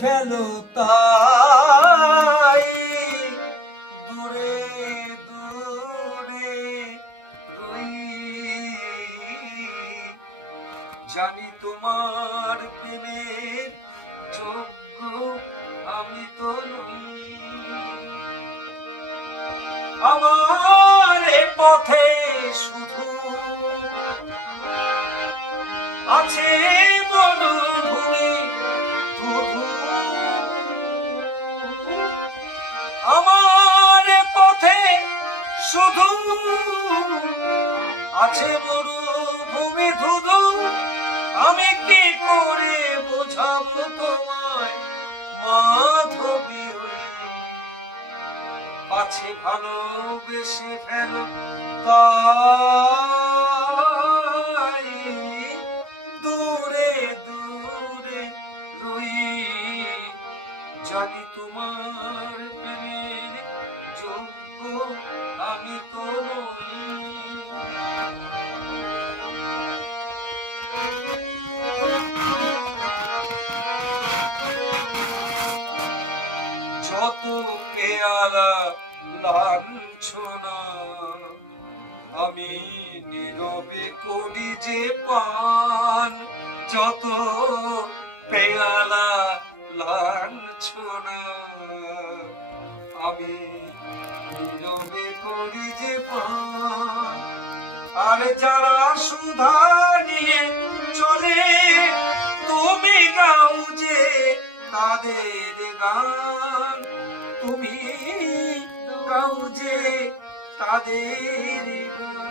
ফেলো তাই দূরে দূরে রই। জানি তোমার প্রেমের যোগ্য আমি তো নই। আমার এ পথে শুধু আছে মরুভূমি ধুধু। আমার এ পথে শুধু আছে মরুভূমি ধুধু। আমি কি করে বোঝাবো তোমায় মাধবী আছে ভালোবেসে ফেলো তাই দূরে দূরে রই। জানি তোমার প্রেমের যোগ্য আমি তো নই। যত পেয়ালা লাঞ্ছনা আমি নীরবে করি যে পান। যত পেয়ালা লাঞ্ছনা আমি নীরবে করি যে পান। আর যারা সুধা নিয়ে চলে তুমি গাও যে তাদের গান। তুমি গাও যে তাদের গান।